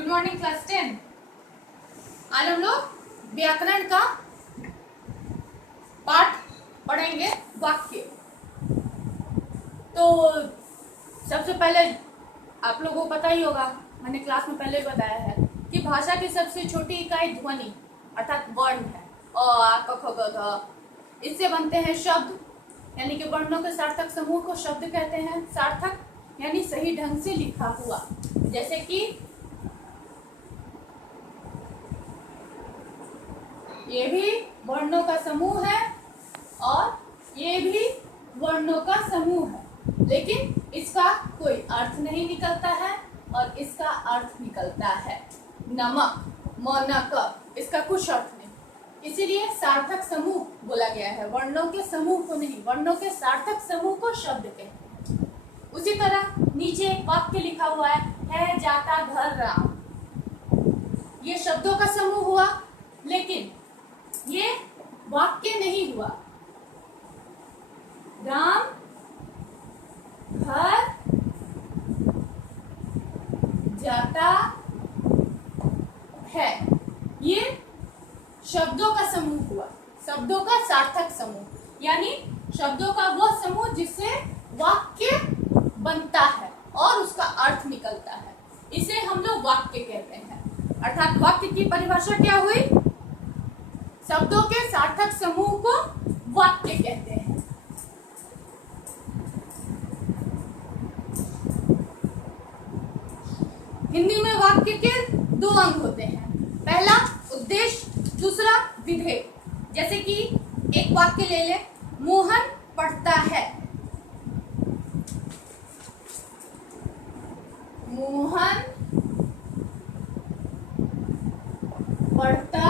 Good morning class 10। आज हम लोग व्याकरण का पाठ पढ़ेंगे, वाक्य। तो सबसे पहले आप लोगों को पता ही होगा, मैंने क्लास में पहले ही बताया है कि भाषा की सबसे छोटी इकाई ध्वनि अर्थात वर्ण है। अ आ क ख ग घ। इससे बनते हैं शब्द, यानी कि वर्णों के सार्थक समूह को शब्द कहते हैं। सार्थक यानी सही ढंग से लिखा हुआ, जैसे कि ये भी वर्णों का समूह है और ये भी वर्णों का समूह है, लेकिन इसका कोई अर्थ नहीं निकलता है और इसका अर्थ निकलता है नमक, मोनक। इसका कुछ अर्थ नहीं, इसीलिए सार्थक समूह बोला गया है। वर्णों के समूह को नहीं, वर्णों के सार्थक समूह को शब्द कहते हैं। उसी तरह नीचे एक वाक्य लिखा हुआ है जाता घर राम। ये शब्दों का समूह हुआ, लेकिन ये वाक्य नहीं हुआ। राम घर जाता है, ये शब्दों का समूह हुआ, शब्दों का सार्थक समूह, यानी शब्दों का वह समूह जिससे वाक्य बनता है और उसका अर्थ निकलता है। इसे हम लोग वाक्य कहते हैं। अर्थात वाक्य की परिभाषा क्या हुई? शब्दों के सार्थक समूह को वाक्य कहते हैं। हिंदी में वाक्य के दो अंग होते हैं, पहला उद्देश्य, दूसरा विधेय। जैसे कि एक वाक्य ले ले, मोहन पढ़ता है। मोहन पढ़ता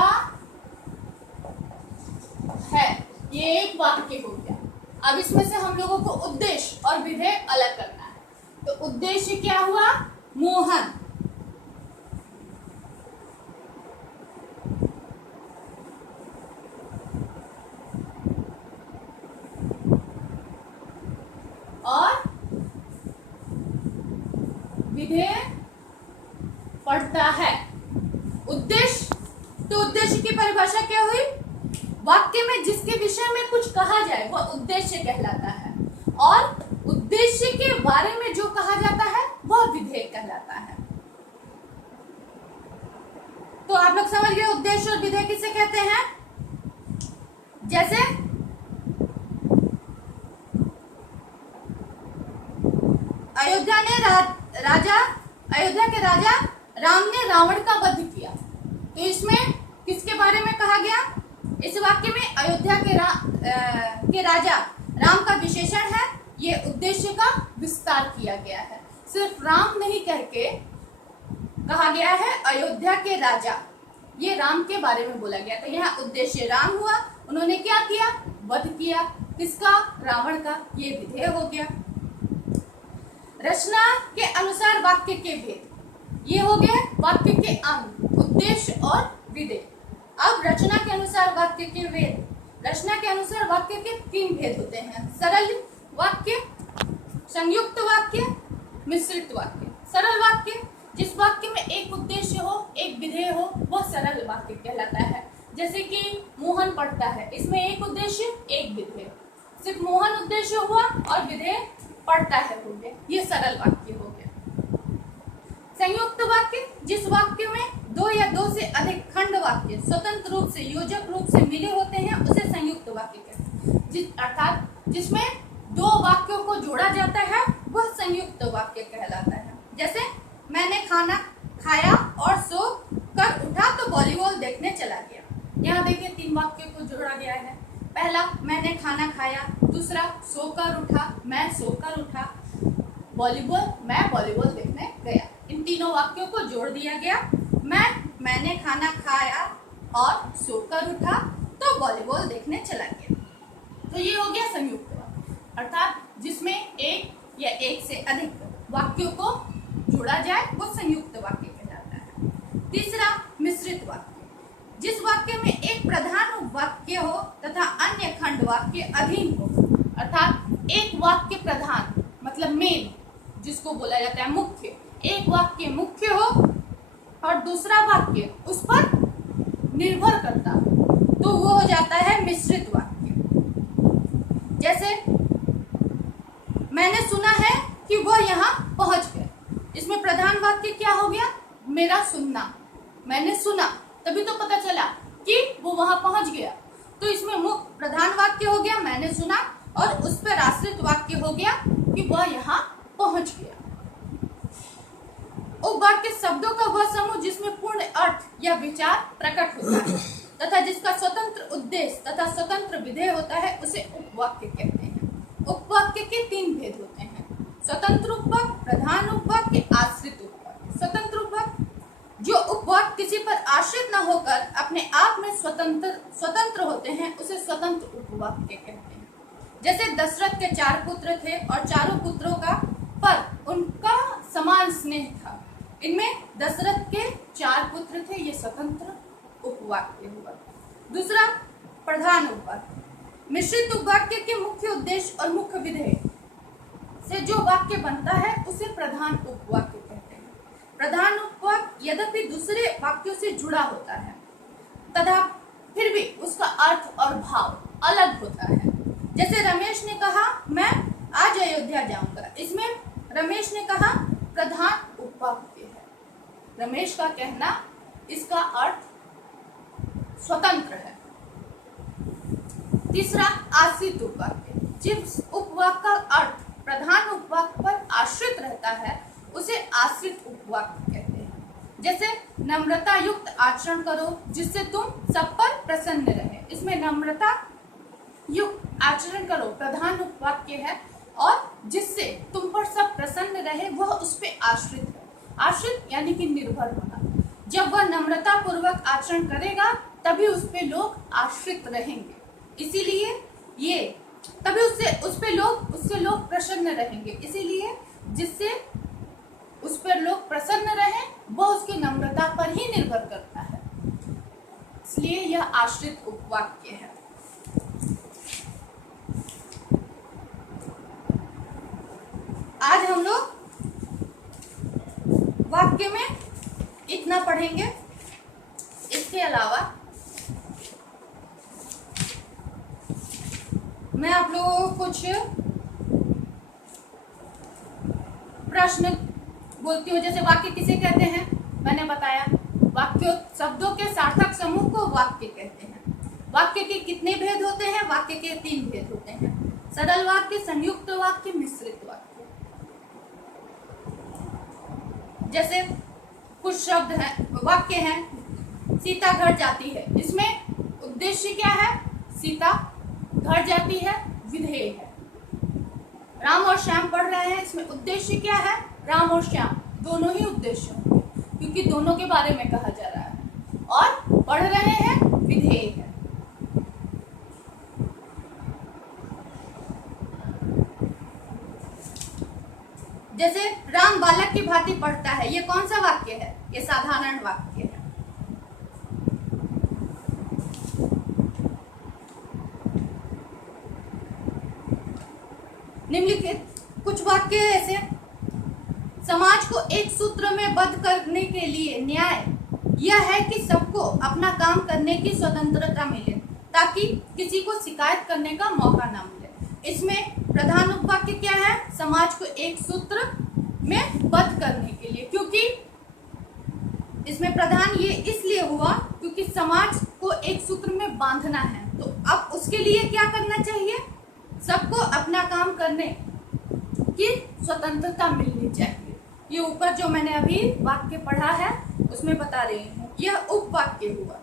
है, ये एक वाक्य हो गया। अब इसमें से हम लोगों को उद्देश्य और विधेय अलग करना है। तो उद्देश्य क्या हुआ? मोहन। और विधेय पढ़ता है। उद्देश्य, तो उद्देश्य की परिभाषा क्या हुई? वाक्य में जिसके विषय में कुछ कहा जाए वह उद्देश्य कहलाता है, और उद्देश्य के बारे में जो कहा जाता है वह विधेय कहलाता है। तो आप लोग समझ गए उद्देश्य और विधेय किसे कहते हैं? जैसे अयोध्या के राजा राम ने रावण का वध किया। तो इसमें किसके बारे में कहा गया? इस वाक्य में अयोध्या के राजा राम का विशेषण है। ये उद्देश्य का विस्तार किया गया है। सिर्फ राम नहीं कह के कहा गया है अयोध्या के राजा, ये राम के बारे में बोला गया। तो यहाँ उद्देश्य राम हुआ, उन्होंने क्या किया? वध किया। किसका? रावण का। ये विधेय हो गया। रचना के अनुसार वाक्य के भेद, ये हो गए वाक्य के अंग, उद्देश्य और विधेय। अब रचना के अनुसार वाक्य के भेद। रचना के अनुसार वाक्य के तीन भेद होते हैं: सरल वाक्य, संयुक्त वाक्य, मिश्रित वाक्य। सरल वाक्य, जिस वाक्य में एक उद्देश्य हो, एक विधेय हो, वह सरल वाक्य कहलाता है। जैसे कि मोहन पढ़ता है, इसमें एक उद्देश्य, एक विधेय। सिर्फ मोहन उद्देश्य हुआ और विधेय पढ़ता है हो गया, ये सरल वाक्य हो गया। संयुक्त वाक्य, जिस वाक्य में दो या दो से अधिक खंड वाक्य स्वतंत्र रूप से, योजक रूप से मिले होते हैं, उसे संयुक्त वाक्य कहते हैं। अर्थात जिसमें दो वाक्यों को जोड़ा जाता है वह संयुक्त वाक्य कहलाता है। जैसे मैंने खाना खाया और सो कर उठा तो वॉलीबॉल देखने चला गया। यहाँ देखिए तीन वाक्यों को जोड़ा गया है। पहला मैंने खाना खाया, दूसरा सोकर उठा, मैं सोकर उठा, मैं वॉलीबॉल देखने गया। इन तीनों वाक्यों को जोड़ दिया गया। मैंने खाना खाया और सोकर उठा तो वॉलीबॉल देखने चला गया। तो ये हो गया संयुक्त वाक्य, अर्थात जिसमें एक या एक से अधिक वाक्यों को जोड़ा जाए वो संयुक्त वाक्य कहलाता है। तीसरा मिश्रित वाक्य, जिस वाक्य में एक प्रधान वाक्य हो तथा अन्य खंड वाक्य अधीन हो। अर्थात एक वाक्य प्रधान मतलब मेन, जिसको बोला जाता है मुख्य, एक वाक्य मुख्य हो और दूसरा वाक्य उस पर निर्भर करता तो वो हो जाता है मिश्रित वाक्य। जैसे मैंने सुना है कि वो यहाँ पहुंच गए, इसमें प्रधान वाक्य क्या हो गया? मेरा सुनना। मैंने सुना तभी तो पता चला कि वो वहां पहुंच गया, तो इसमें मुख्य प्रधान वाक्य हो गया मैंने सुना, और उस पर आश्रित वाक्य हो गया कि वह यहाँ पहुंच गया। उपवाक्य शब्दों का वह समूह जिसमें पूर्ण अर्थ या विचार प्रकट होता है तथा जिसका स्वतंत्र उद्देश्य तथा स्वतंत्र विधेय होता है, उसे उपवाक्य कहते हैं। उपवाक्य के 3 भेद होते हैं: स्वतंत्र उपवाक्य, प्रधान उपवाक्य, आश्रित उपवाक्य। स्वतंत्र उपवाक्य, जो उपवाक्य किसी पर आश्रित न होकर अपने आप में स्वतंत्र होते हैं, उसे स्वतंत्र उपवाक्य कहते हैं। जैसे दशरथ के 4 पुत्र थे और चारों पुत्रों का पर उनका समान स्नेह था। इनमें दशरथ के 4 पुत्र थे, ये स्वतंत्र उपवाक्य हुआ। दूसरा प्रधान उपवाक्य, मिश्रित उपवाक्य के मुख्य उद्देश्य और मुख्य विधेय से जो वाक्य बनता है उसे प्रधान उपवाक्य कहते हैं। प्रधान उपवाक्य यद्यपि दूसरे वाक्यों से जुड़ा होता है तथा फिर भी उसका अर्थ और भाव अलग होता है। जैसे रमेश ने कहा मैं आज अयोध्या जाऊंगा, इसमें रमेश ने कहा प्रधान उपवाक्य है। रमेश का कहना, इसका अर्थ स्वतंत्र है। तीसरा आश्रित उपवाक्य, जिस उपवाक्य का अर्थ प्रधान उपवाक्य पर आश्रित रहता है उसे आश्रित उपवाक्य कहते हैं। जैसे नम्रता युक्त आचरण करो जिससे तुम सब पर प्रसन्न रहे, इसमें नम्रता युक्त आचरण करो प्रधान उपवाक्य है और जिससे तुम पर सब प्रसन्न रहे वह उस पर आश्रित है। आश्रित यानी कि निर्भर होना। जब वह नम्रता पूर्वक आचरण करेगा तभी उस पे लोग आश्रित रहेंगे, इसीलिए ये तभी उससे लोग प्रसन्न रहेंगे, इसीलिए जिससे उस पर लोग प्रसन्न रहें वह उसकी नम्रता पर ही निर्भर करता है, इसलिए यह आश्रित उपवाक्य है। आज हम लोग वाक्य में इतना पढ़ेंगे। इसके अलावा मैं आप लोगों को कुछ प्रश्न बोलती हूँ। जैसे वाक्य किसे कहते हैं मैंने बताया, वाक्यों शब्दों के सार्थक समूह को वाक्य कहते हैं। वाक्य के कितने भेद होते हैं? वाक्य के 3 भेद होते हैं: सरल वाक्य, संयुक्त वाक्य, मिश्रित वाक्य। जैसे कुछ शब्द हैं, वाक्य हैं, सीता घर जाती है, इसमें उद्देश्य क्या है? सीता घर जाती है, विधेय है। राम और श्याम पढ़ रहे हैं, इसमें उद्देश्य क्या है? राम और श्याम दोनों ही उद्देश्य होंगे क्योंकि दोनों के बारे में कहा जा रहा है, और पढ़ रहे हैं, विधेय है। जैसे राम बालक की भांति पढ़ता है, ये कौन सा वाक्य है? ये साधारण वाक्य है। निम्नलिखित कुछ वाक्य ऐसे: समाज को एक सूत्र में बद्ध करने के लिए न्याय यह है कि सबको अपना काम करने की स्वतंत्रता मिले ताकि किसी को शिकायत करने का मौका ना मिले। इसमें प्रधान उपवाक्य क्या है? समाज को एक सूत्र में बद्ध करने के लिए, क्योंकि इसमें प्रधान ये इसलिए हुआ क्योंकि समाज को एक सूत्र में बांधना है, तो अब उसके लिए क्या करना चाहिए? सबको अपना काम करने की स्वतंत्रता मिलनी चाहिए। ये ऊपर जो मैंने अभी वाक्य पढ़ा है उसमें बता रही हूँ, यह उपवाक्य हुआ।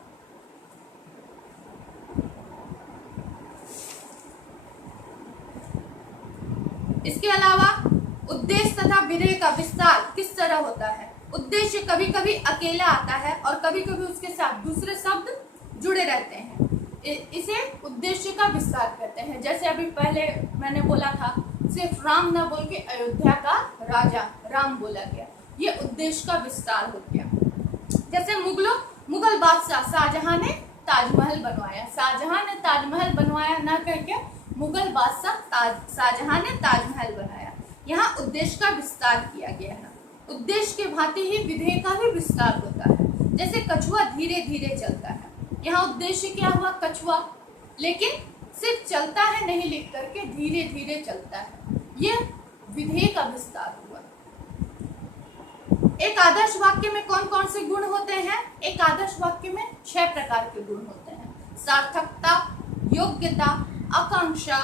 इसके अलावा उद्देश्य तथा विधेय का विस्तार किस तरह होता है? उद्देश्य कभी कभी अकेला आता है और कभी कभी उसके साथ दूसरे शब्द जुड़े रहते हैं, इसे उद्देश्य का विस्तार कहते हैं। जैसे अभी पहले मैंने बोला था, सिर्फ राम ना बोल के अयोध्या का राजा राम बोला गया, ये उद्देश्य का विस्तार हो गया। जैसे मुगल बादशाह शाहजहां ने ताजमहल बनवाया, शाहजहां ने ताजमहल बनवाया ना कह के मुगल बादशाह शाहजहां ने ताजमहल बनाया, यहाँ उद्देश्य का विस्तार किया गया है। उद्देश्य के भांति ही विधेय का भी विस्तार होता है। जैसे कछुआ धीरे धीरे चलता है, यहाँ उद्देश्य क्या हुआ? कछुआ, लेकिन सिर्फ चलता है नहीं लिख करके धीरे धीरे चलता है, ये विधेय का विस्तार हुआ। एक आदर्श वाक्य में कौन कौन से गुण होते हैं? एक आदर्श वाक्य में 6 प्रकार के गुण होते हैं: सार्थकता, योग्यता, आकांक्षा,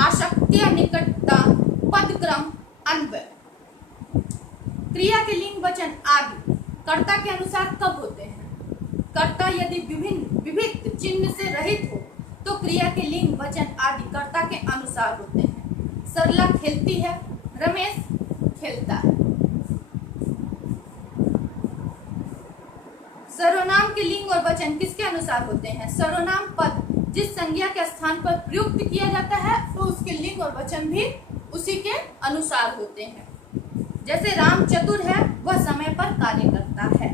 आशक्ति, निकटता, पदक्रम, अन्वय। क्रिया के लिंग वचन आदि कर्ता के अनुसार कब होते हैं? कर्ता यदि विभिन्न चिन्ह से रहित हो तो क्रिया के लिंग वचन आदि कर्ता के अनुसार होते हैं। सरला खेलती है, रमेश खेलता है। सर्वनाम के लिंग और वचन किसके अनुसार होते हैं? सर्वनाम पद जिस संज्ञा के स्थान पर प्रयुक्त किया जाता है तो उसके लिंग और वचन भी उसी के अनुसार होते हैं। जैसे राम चतुर है, वह समय पर कार्य करता है,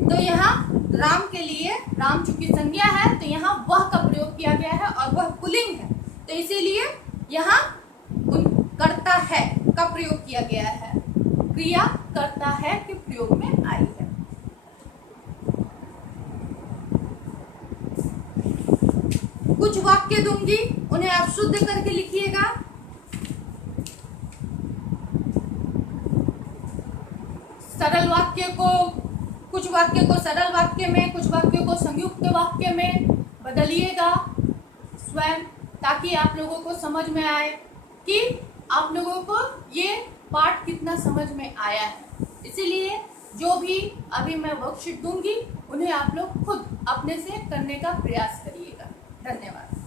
तो यहाँ राम के लिए राम चूंकि संज्ञा है तो यहाँ वह का प्रयोग किया गया है और वह पुल्लिंग है, तो इसीलिए यहाँ करता है का प्रयोग किया गया है। क्रिया करता है के प्रयोग में आई है। कुछ वाक्य दूंगी, उन्हें आप शुद्ध करके लिखिएगा। सरल वाक्य को, कुछ वाक्य को सरल वाक्य में, कुछ वाक्यों को संयुक्त वाक्य में बदलिएगा स्वयं, ताकि आप लोगों को समझ में आए कि आप लोगों को ये पाठ कितना समझ में आया है। इसीलिए जो भी अभी मैं वर्कशीट दूंगी उन्हें आप लोग खुद अपने से करने का प्रयास करिएगा। धन्यवाद।